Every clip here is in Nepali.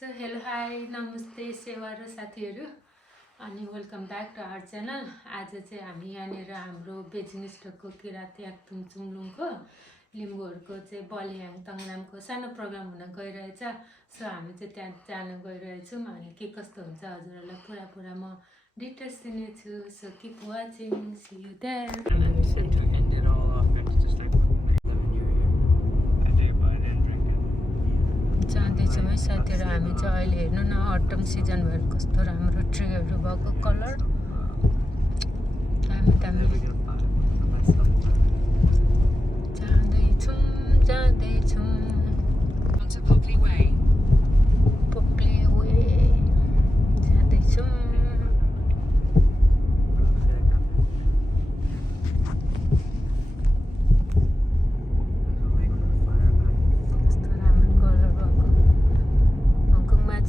सो हेलो हाई नमस्ते सेवा र साथीहरू अनि welcome back to our channel. आज चाहिँ हामी यहाँनिर हाम्रो बेजिङ स्टकको किरात याक्थुङ चुम्लुङको लिम्बूहरूको चाहिँ बलियाङ तङनामको सानो प्रोग्राम हुन गइरहेछ। सो हामी चाहिँ त्यहाँ जान गइरहेछौँ अनि के कस्तो हुन्छ हजुरहरूलाई पुरा म डिटेल्स दिनेछु। So keep watching, see you there. जाँदैछौँ है साथीहरू। हामी चाहिँ अहिले हेर्नु न अटम सिजन भएर कस्तो राम्रो ट्रीहरू भएको कलर दामी दामी। जाँदैछौँ पोप्ली वे जाँदैछौँ।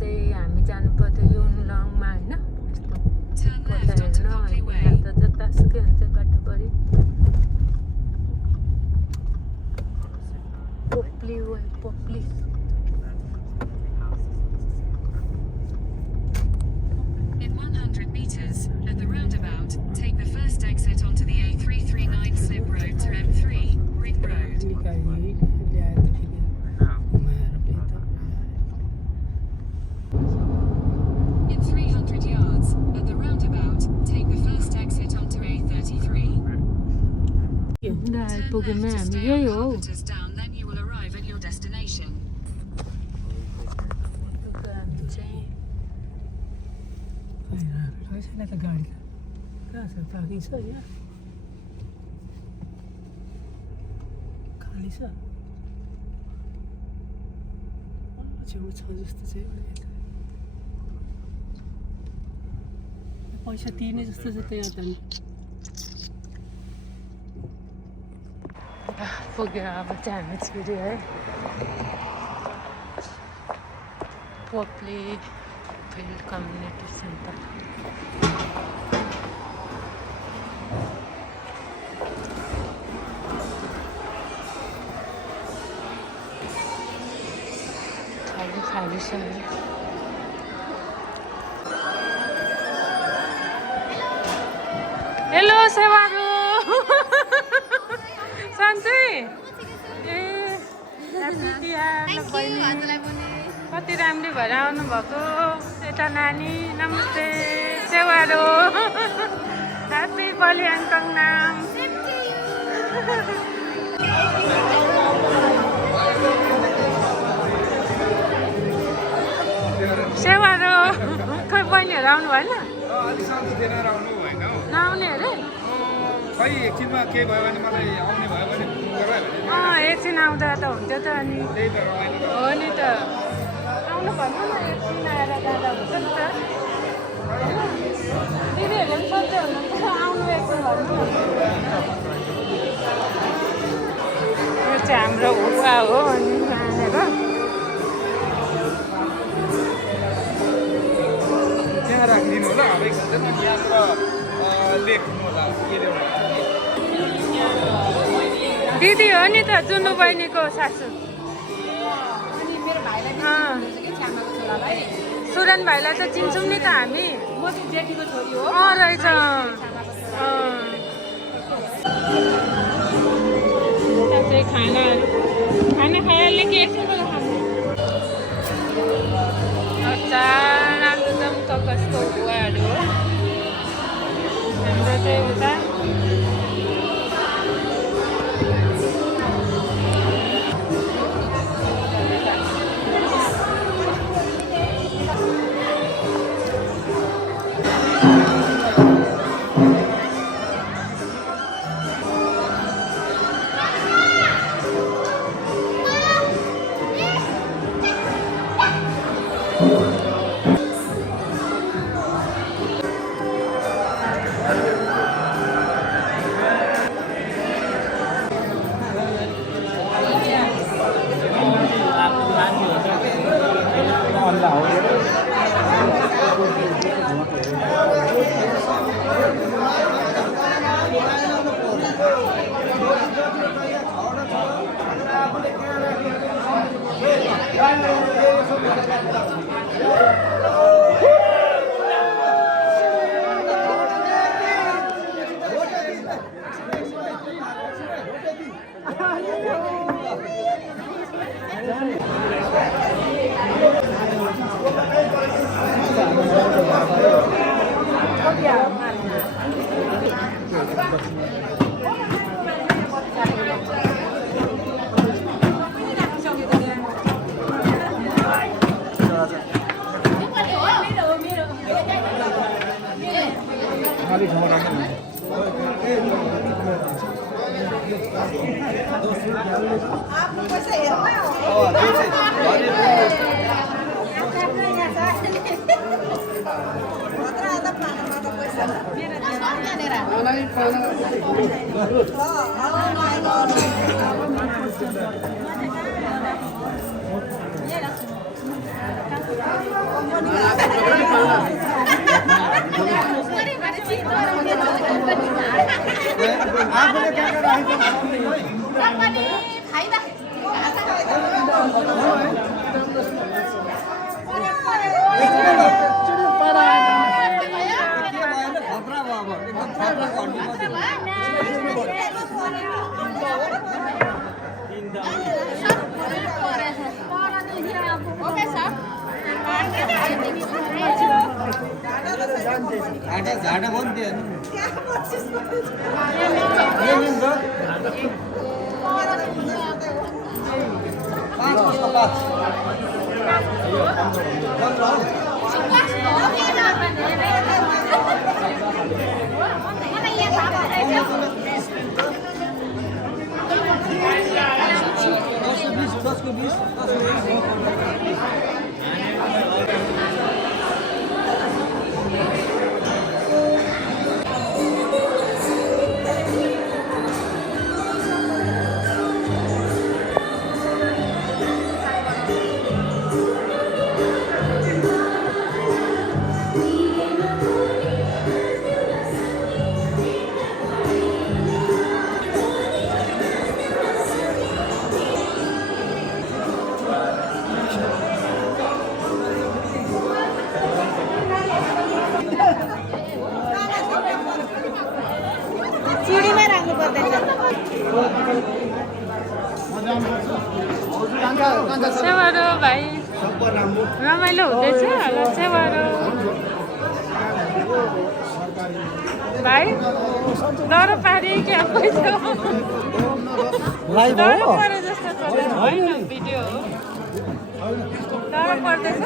हामी जानु पर्यो युनलङमा होइन, यस्तो कोटा हेर्न यहाँ त जतासुकै हुन्छ बाटोभरि। पोप्ली way पोप्ली In 100 meters, at the roundabout, take the first exit onto the A339 Slip Road to M3, Ring Road. In 300 yards, at the roundabout, take the first exit onto A33. हिँड्दा Turn आइपुग्यौँ left to हामी। stay यही on हो Carpenter's Down, then you will arrive at your destination. हामी चाहिँ गाडी कहाँ छ? पार्किङ छ यहाँ? खाली छ? छेउमा छ जस्तो चाहिँ पैसा तिर्ने जस्तो छ त्यहाँ त। पुग्यो अब चाहिँ हामी छिर्यो है पोप्ली फिल्ड कम्युनिटी सेन्टर। खाली छ है। हेलो सेवारो सन्चै ए कति राम्री भएर आउनु भएको यता नानी। नमस्ते सेवारो ह्याप्पी बलियाङ तङनाम। सेवारो खोइ बहिनीहरू आउनु भएन? नआउने अरे? खै एकछिनमा के भयो भने मलाई आउने भयो भने फोन गरेर एकछिन आउँदा त हुन्थ्यो त। अनि त्यही भएर अहिले हो नि त, आउनु भन्नु न, एकछिन आएर जाँदा हुन्छ नि त। दिदीहरूले पनि सोध्दै हुनुहुन्छ आउनु एकछिन भन्नु। यो चाहिँ हाम्रो हुवा हो अनि आएर त्यहाँ राखिदिनु होला। अब एकछिन यहाँबाट लेख्नु होला के ल्याउनु। दिदी हो नि त, जुनु बहिनीको सासू। सुरन भाइलाई त चिन्छौँ नि त हामी। जेठीको छोरी हो। रहेछ। चाहिँ खाना खाइहाल्ने कि एकछिन खानु एकदम ककसको हुवाहरू हो हाम्रो चाहिँ उता। झाडा कोणते सिडीमा राख्नु पर्दैन सेवारो भाइ रमाइलो हुँदैछ होला सेवारो भाइ डर पारि क्या पैसा डर परे जस्तो छ होइन भिडियो हो डर पर्दैछ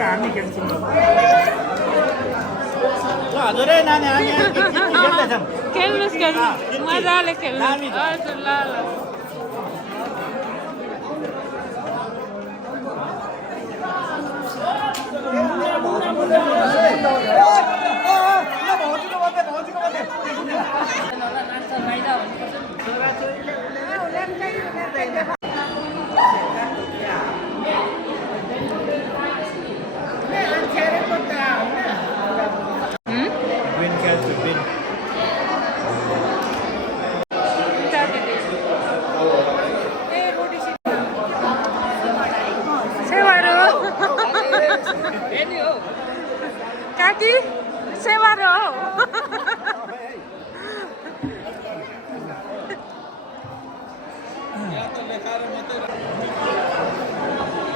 हामी खेल्छौँ खेल्नुहोस् खेल्नु मजाले खेल्नु हजुर ल ल काकी सेवारो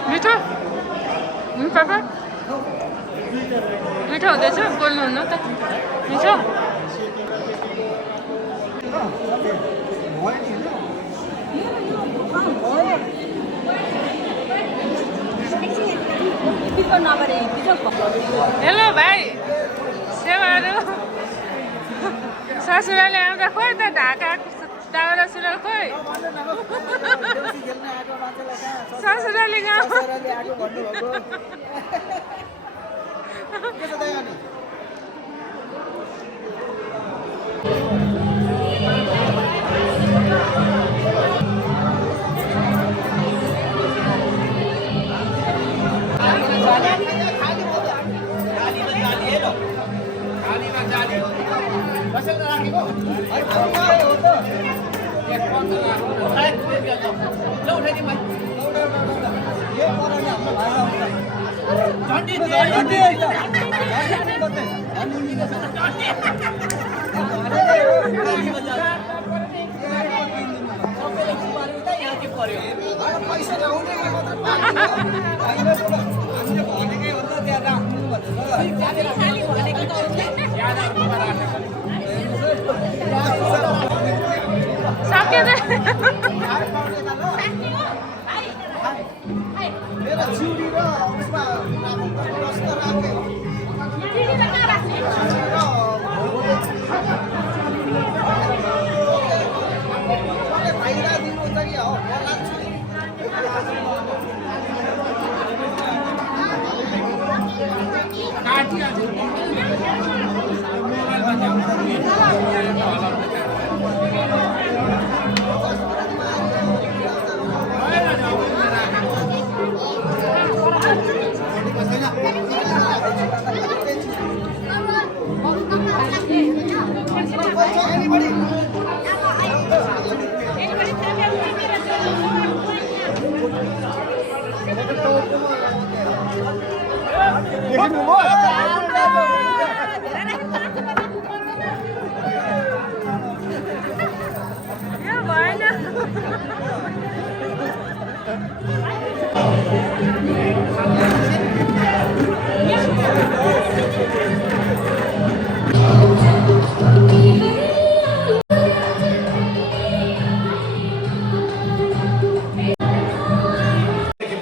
मिठो पापा मिठो हुँदैछ बोल्नुहुन्न त मिठो हेलो भाइ सेवारो ससुराले आउँदा खोइ त ढाका दाउरा सुरुवाल खोइ ससुराली गाउँ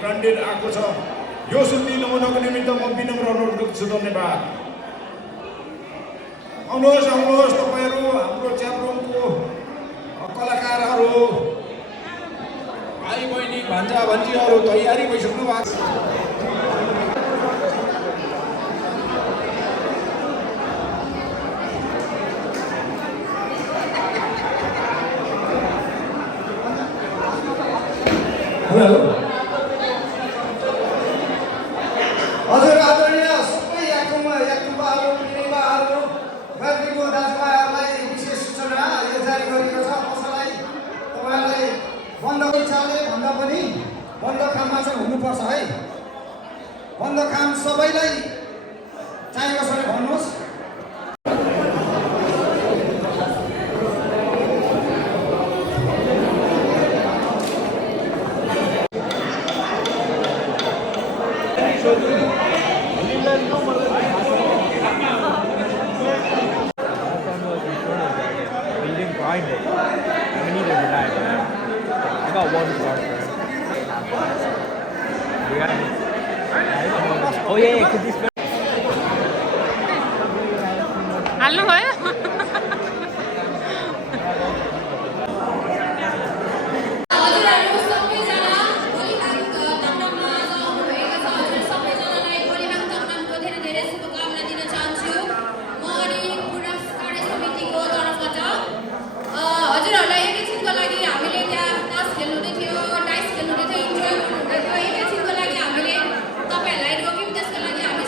ब्रान्डेड आएको छ यो सुन्दी नहुनको निमित्त म विनम्र अनुरोध गर्छु धन्यवाद आउनुहोस् तपाईहरू हाम्रो च्याब्रुङको कलाकारहरू भाइ बहिनी भान्जा भान्जीहरू तयारी भइसक्नु भएको छ हेलो हजुर आदरणीय सबै याक्टुम्बाहरू मिनिमाहरू गर्मीको दाजुभाइहरूलाई विशेष सूचना यो जारी गरिएको छ कसैलाई तपाईँहरूलाई बन्द इच्छाले भन्दा पनि बन्द काममा चाहिँ हुनुपर्छ है बन्द काम सबैलाई चाहिएको छ भने भन्नुहोस् Oh yeah, could this हाल्नु भयो हजुरहरू सबैजना भोलिहाङ तमनाममा आउनुभएको छ हजुर सबैजनालाई भोलिहाङ तमनामको धेरै धेरै शुभकामना दिन चाहन्छु म अनि पुरस्कार समितिको तर्फबाट हजुरहरूलाई एकैछिनको लागि हामीले त्यहाँ तास खेल्नुहुँदै थियो डाइस खेल्नुहुँदै थियो इन्जोय गर्नुहुँदै थियो एकैछिनको लागि हामीले तपाईँहरूलाई रोक्यौँ त्यसको लागि हामी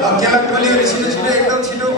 क्या टोलीहरू छिटो छिटो एकदम छिटो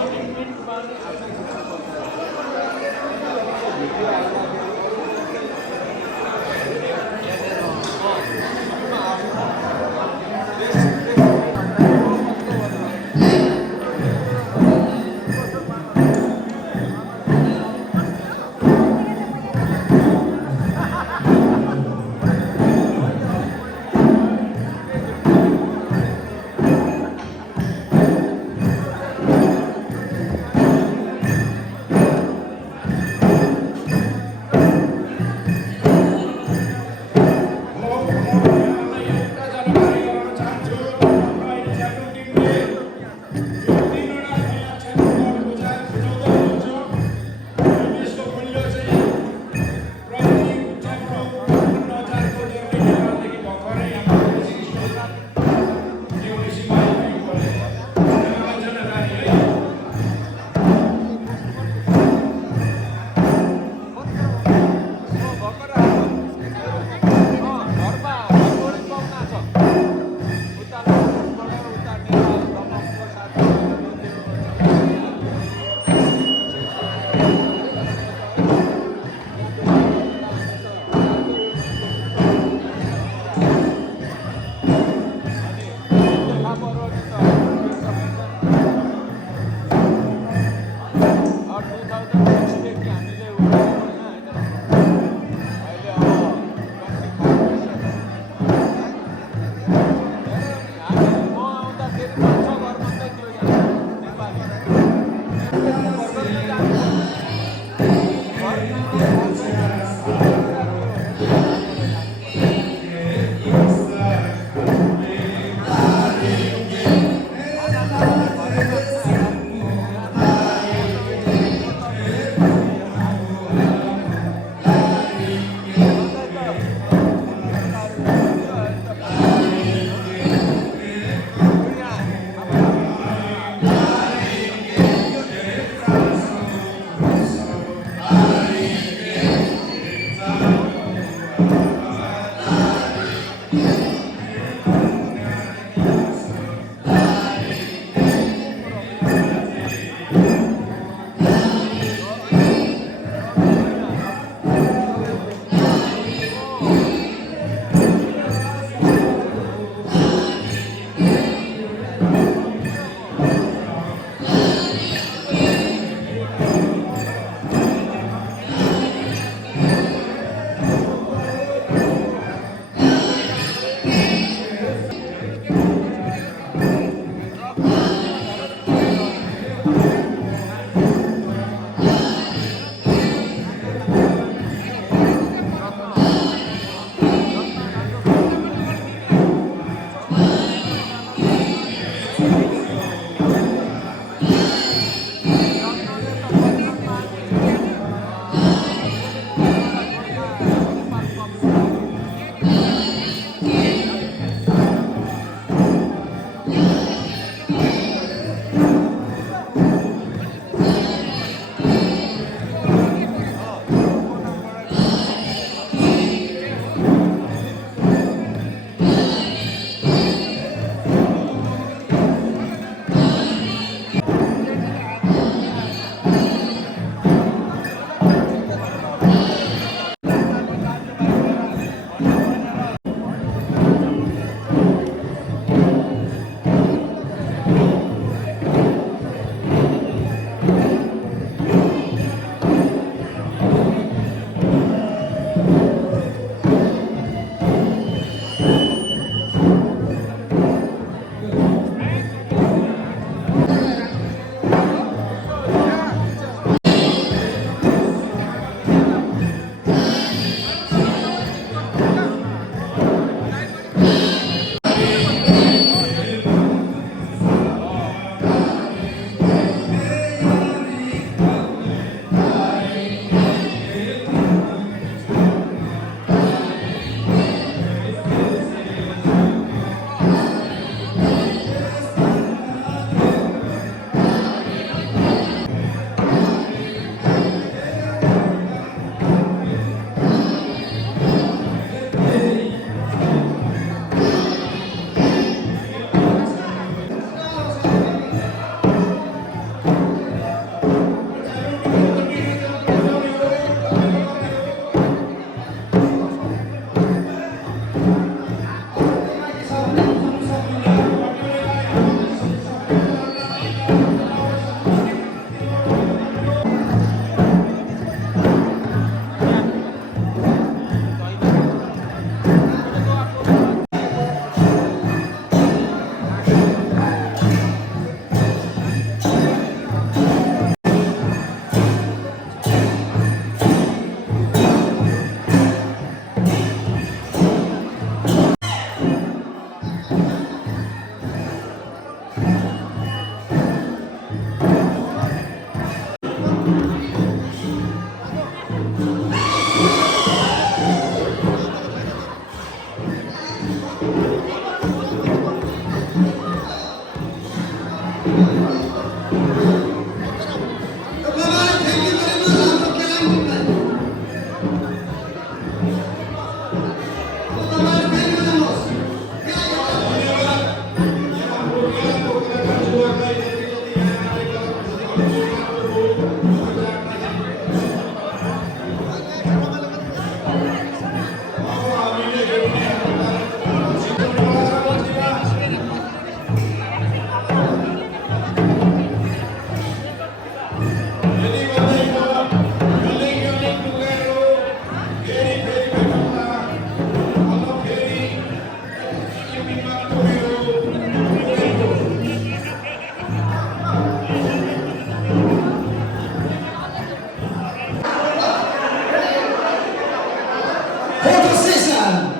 Photo session.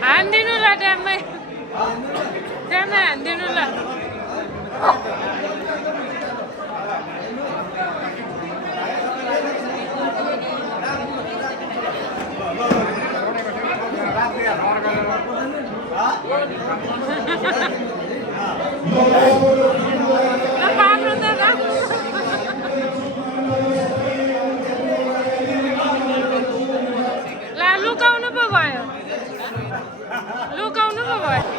हानिदिनु ल ड्याममै ड्याममै हानिदिनु ल ल पार्नु त ल लुकाउनु पो भयो लुकाउनु पो भयो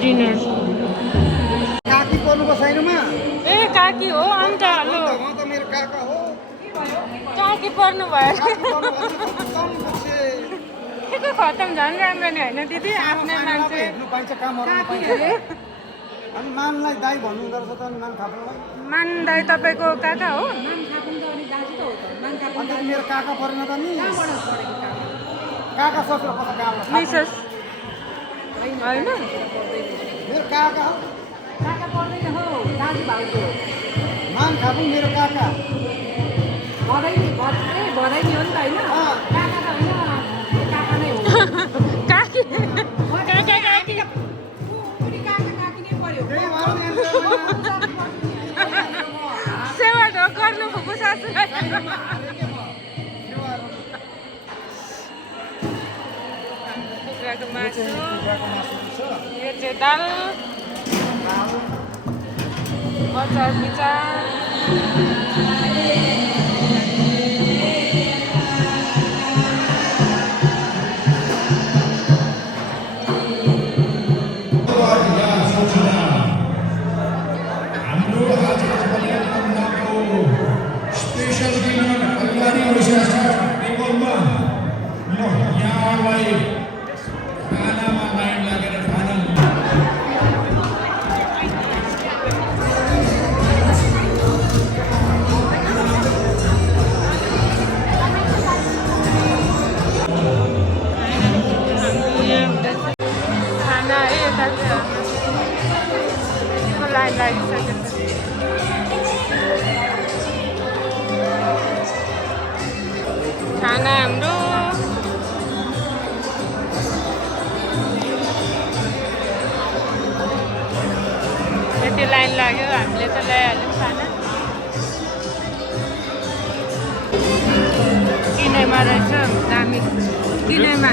डिनर काकी पर्नुको छैनमा ए काकी हो अन्त लो म त मेरो काका हो काकी पर्नु भयो कमसे के खतम झन् राम्रो नि होइन दिदी आफ्नै मान्छे हेर्नु पाइन्छ काम गर्नु पाइन्छ अनि मानलाई दाइ भन्नुहुँदो रहेछ त अनि मान थाप्नुलाई मान दाई तपाईँको काका हो अन्त मेरो काका परेन त नि काका ससुरा कता काम मिसेस होइन मेरो काका हो मान थाप्नु मेरो काका काकी काका काकी सेवा ढोक गर्नु भएको सासूलाई कुखुराको मासु यो चाहिँ दाल अचार विचार स्पेशल डिनर परिवारहरूसँग टेबलमा यहाँलाई खानामा लाइन लागेर खाना खाना यता लाइन लागिसकेको छ खाना हाम्रो यति लाइन लाग्यो हामीले त ल्याइहाल्यौँ खाना किनेमा रहेछ दामी किनेमा